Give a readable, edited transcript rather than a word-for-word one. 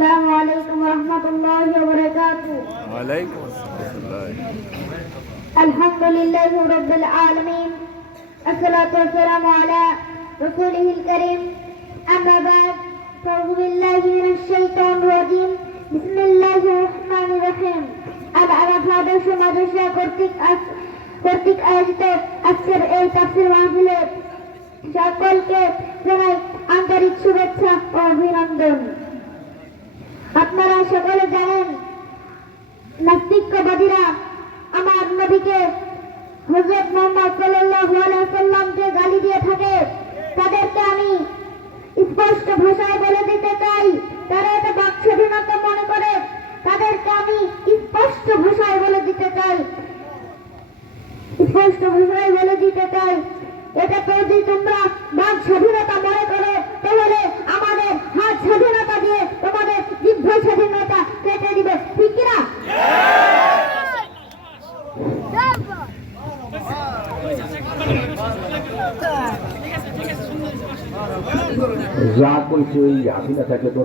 السلام عليكم ورحمة الله وبركاته. وعليكم السلام. الحمد لله رب العالمين، الصلاة والسلام على رسوله الكريم. أما بعد، أعوذ بالله من الشيطان الرجيم. بسم الله الرحمن الرحيم. আল-আরাফা আদর্শ মাদ্রাসা কর্তৃক আয়োজিত আজকের এই তাফসীর মাহফিলে সকলকে জানাই আন্তরিক শুভেচ্ছা ও অভিনন্দন। আপনারা সকলে জানেন, নাস্তিকবাদীরা আমার নবীকে হযরত মুহাম্মদ সাল্লাল্লাহু আলাইহি ওয়াসাল্লামকে গালি দিয়ে থাকে। তাদেরকে আমি স্পষ্ট ভাষায় বলে দিতে চাই, তারা এটা বাক স্বাধীনতা মনে করে। তাদেরকে আমি স্পষ্ট ভাষায় বলে দিতে চাই, এটা যদি তোমরা বাক স্বাধীনতা মনে করো, তাহলে আমাদের হাত স্বাধীনতা দিয়ে তোমাদের জিহ্ব স্বাধীনতা কেটে দিবে, ঠিক কিনা? যা কইছে ওই হাসিনা থাকলে তো